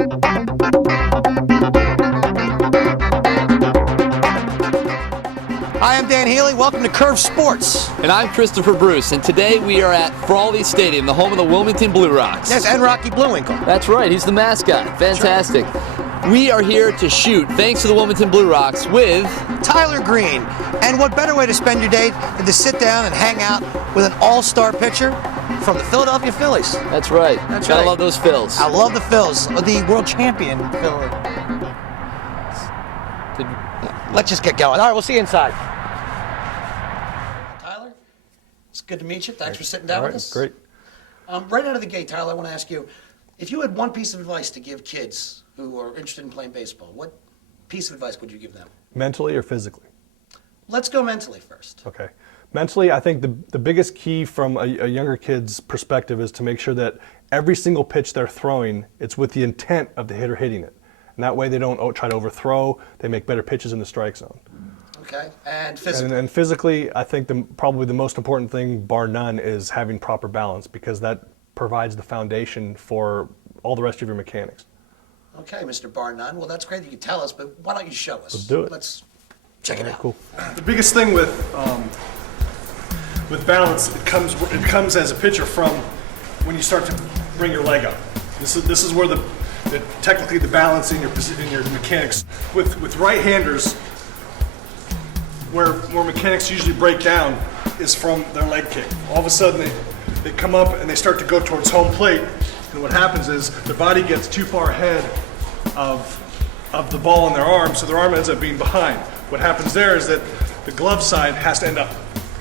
Hi, I'm Dan Healy. Welcome to CURV Sports. And I'm Christopher Bruce, and today we are at Frawley Stadium, the home of the Wilmington Blue Rocks. Yes, and Rocky Bluewinkle. That's right, he's the mascot. Fantastic. We are here to shoot, thanks to the Wilmington Blue Rocks, with Tyler Green. And what better way to spend your day than to sit down and hang out with an all-star pitcher from the Philadelphia Phillies. That's right. That's Gotta right. love those Phils. I love the Phils, the world champion Philly. Let's just get going. All right, we'll see you inside. Tyler, it's good to meet you. Thanks for sitting down with us. Great. Right out of the gate, Tyler, I want to ask you, if you had one piece of advice to give kids who are interested in playing baseball, what piece of advice would you give them? Mentally or physically? Let's go mentally first. Okay. Mentally, I think the biggest key from a younger kid's perspective is to make sure that every single pitch they're throwing, it's with the intent of the hitter hitting it. And that way they don't try to overthrow, they make better pitches in the strike zone. Okay, and physically? And physically, I think probably the most important thing, bar none, is having proper balance, because that provides the foundation for all the rest of your mechanics. Okay, Mr. Bar None. Well, that's great that you tell us, but why don't you show us? Let's do it. Let's check it out. Cool. The biggest thing with balance, it comes as a pitcher from when you start to bring your leg up. This is where technically the balance in your mechanics. With right-handers, where mechanics usually break down is from their leg kick. All of a sudden they come up and they start to go towards home plate, and what happens is their body gets too far ahead of the ball in their arm, so their arm ends up being behind. What happens there is that the glove side has to end up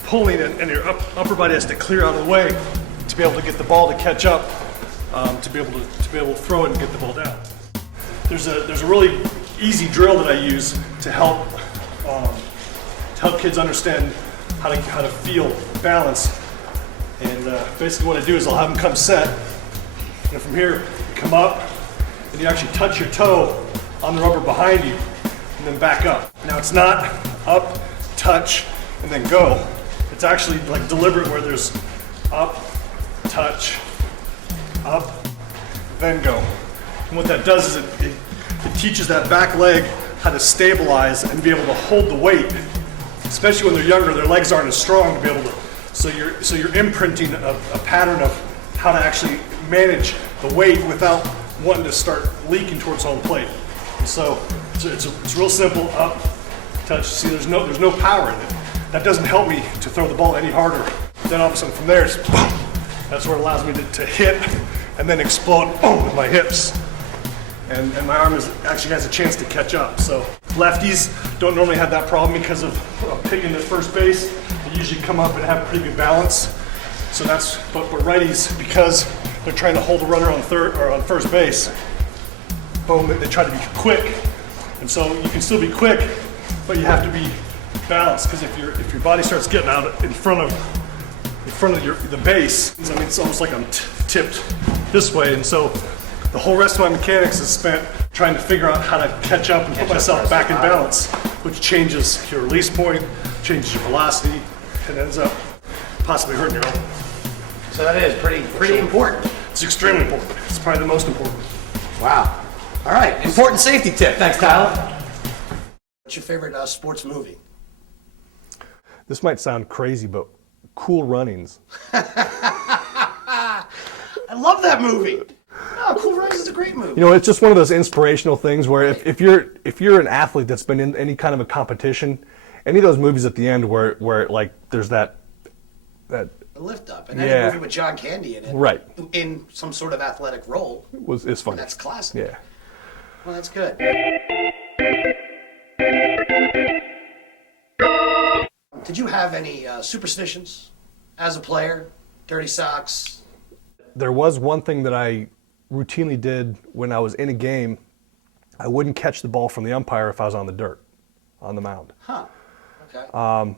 pulling it, and your upper body has to clear out of the way to be able to get the ball to catch up, to be able to throw it and get the ball down. There's a really easy drill that I use to help kids understand how to feel balance. And basically what I do is I'll have them come set, and from here you come up and you actually touch your toe on the rubber behind you and then back up. Now it's not up, touch, and then go. It's actually like deliberate, where there's up, touch, up, then go. And what that does is it teaches that back leg how to stabilize and be able to hold the weight. Especially when they're younger, their legs aren't as strong to be able to. So you're imprinting a pattern of how to actually manage the weight without wanting to start leaking towards home plate. And so it's real simple: up, touch. See, there's no power in it. That doesn't help me to throw the ball any harder. Then all of a sudden from there, it's boom. That's where it allows me to hit and then explode boom with my hips. And my arm actually has a chance to catch up. So lefties don't normally have that problem because of picking at first base. They usually come up and have pretty good balance. So but righties, because they're trying to hold a runner on third or on first base, boom, they try to be quick. And so you can still be quick, but you have to be balanced, because if your body starts getting out in front of the base, I mean, it's almost like I'm tipped this way, and so the whole rest of my mechanics is spent trying to figure out how to catch up and put myself back in balance, which changes your release point, changes your velocity, and ends up possibly hurting your arm. So that is pretty important. It's extremely important. It's probably the most important. Wow. All right, important safety tip. Thanks, Tyler. What's your favorite sports movie? This might sound crazy, but Cool Runnings. I love that movie. Oh, Cool Runnings is a great movie. You know, it's just one of those inspirational things where if you're an athlete that's been in any kind of a competition, any of those movies at the end where like there's that The Lift Up, and any movie with John Candy in it, right, in some sort of athletic role, is fun. That's classic. Yeah. Well, that's good. Did you have any superstitions as a player? Dirty socks? There was one thing that I routinely did when I was in a game. I wouldn't catch the ball from the umpire if I was on the dirt, on the mound. Huh. Okay.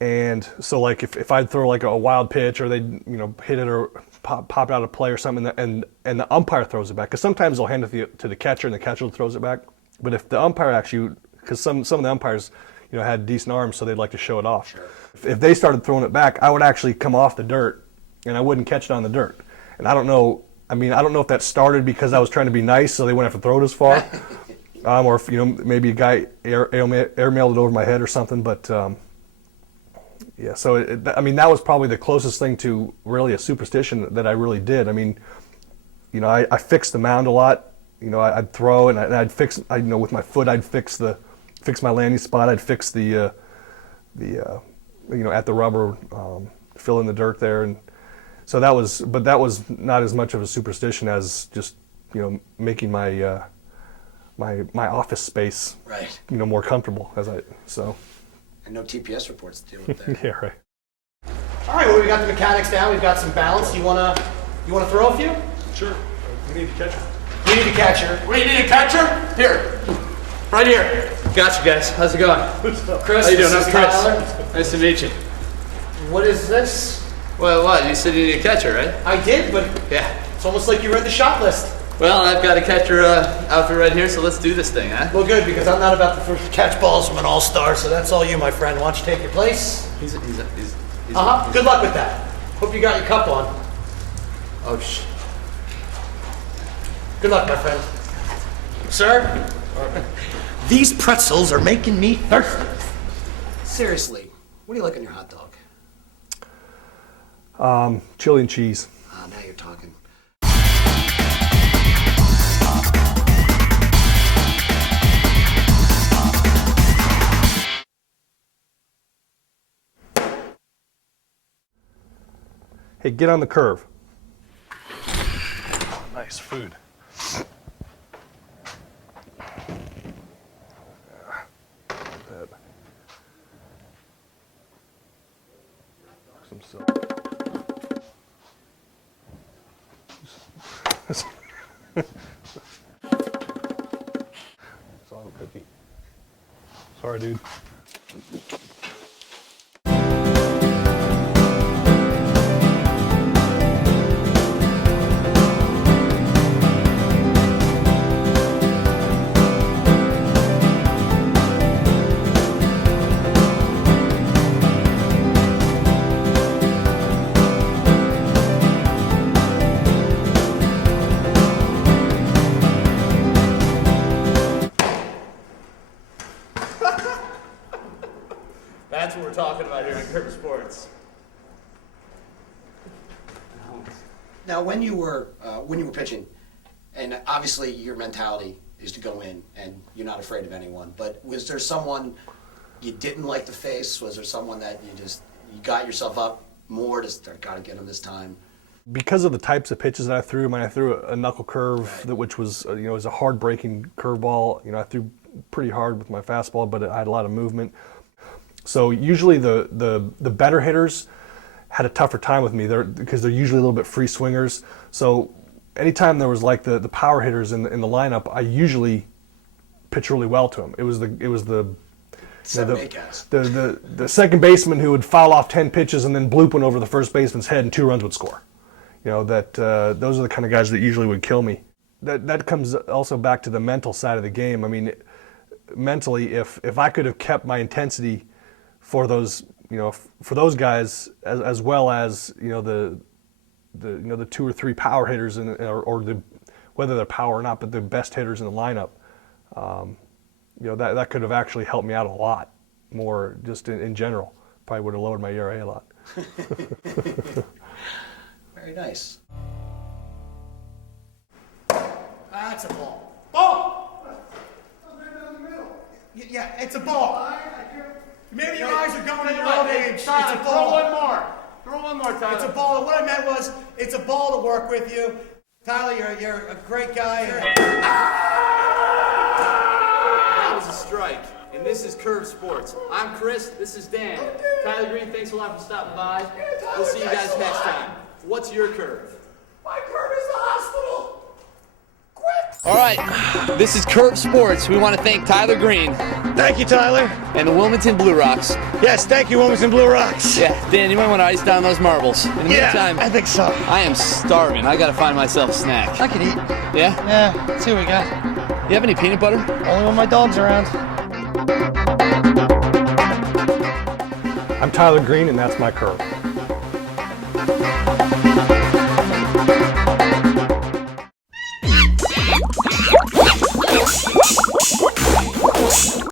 And so, like, if I'd throw like a wild pitch, or they'd hit it or pop out a play or something, and the umpire throws it back, because sometimes they'll hand it to the catcher and the catcher throws it back. But if the umpire actually, because some of the umpires, had decent arms, so they'd like to show it off. Sure. If they started throwing it back, I would actually come off the dirt, and I wouldn't catch it on the dirt. And I don't know I mean, I don't know if that started because I was trying to be nice, so they wouldn't have to throw it as far, or if maybe a guy airmailed it over my head or something. But yeah, so I mean, that was probably the closest thing to really a superstition that I really did. I mean, I fixed the mound a lot. I'd throw and I'd fix. With my foot, I'd fix my landing spot. I'd fix the at the rubber, fill in the dirt there, and so that was not as much of a superstition as just making my my office space Right. More comfortable And no TPS reports to deal with there. Yeah, right. All right, well, we got the mechanics down. We've got some balance. You wanna throw a few? Sure. We need a catcher. We need a catcher. What do you need, a catcher? Here. Right here. Got you guys. How's it going? Chris, How you doing? this I'm is Chris. Tyler. Nice to meet you. What is this? Well, what? You said you need a catcher, right? I did, but Yeah. it's almost like you read the shot list. Well, I've got a catcher outfit right here, so let's do this thing, huh? Well, good, because I'm not about to first catch balls from an all-star, so that's all you, my friend. Why don't you take your place? He's Good luck with that. Hope you got your cup on. Oh, shh. Good luck, my friend. Sir? These pretzels are making me thirsty. Seriously, what do you like on your hot dog? Chili and cheese. Ah, now you're talking. Hey, get on the curve. Nice food. Some salt. Salt cookie. Sorry, dude. That's what we're talking about here on CURV Sports. Now, when you were pitching, and obviously your mentality is to go in and you're not afraid of anyone, but was there someone you didn't like to face? Was there someone that you got yourself up more to start, gotta get him this time? Because of the types of pitches that I threw, I threw a knuckle curve, which was was a hard breaking curveball. I threw pretty hard with my fastball, but I had a lot of movement. So usually the better hitters had a tougher time with me because they're usually a little bit free swingers. So anytime there was like the power hitters in the lineup, I usually pitch really well to them. It was the second baseman who would foul off 10 pitches and then bloop one over the first baseman's head and 2 runs would score. Those are the kind of guys that usually would kill me. That comes also back to the mental side of the game. I mean, mentally, if I could have kept my intensity for those guys as well as the 2 or 3 power hitters or whether they're power or not, but the best hitters in the lineup, that could have actually helped me out a lot more just in general. Probably would have lowered my ERA a lot. Very nice. That's a ball. Ball! Yeah, it's a ball. Maybe your eyes are going at your old age. It's a ball. Throw one more. Throw one more, Tyler. It's a ball. What I meant was, it's a ball to work with you. Tyler, you're a great guy. That was a strike. And this is CURV Sports. I'm Chris. This is Dan. Tyler Green, thanks a lot for stopping by. We'll see you guys next time. What's your curve? My curve is the hospital. Quick! All right, this is CURV Sports. We want to thank Tyler Green Thank you, Tyler. and the Wilmington Blue Rocks. Yes, thank you, Wilmington Blue Rocks. Yeah, Dan, you might want to ice down those marbles. In the meantime, I think so. I am starving. I gotta find myself a snack. I can eat. Yeah? Yeah, let's see what we got. You have any peanut butter? Only when my dog's around. I'm Tyler Green, and that's my curve.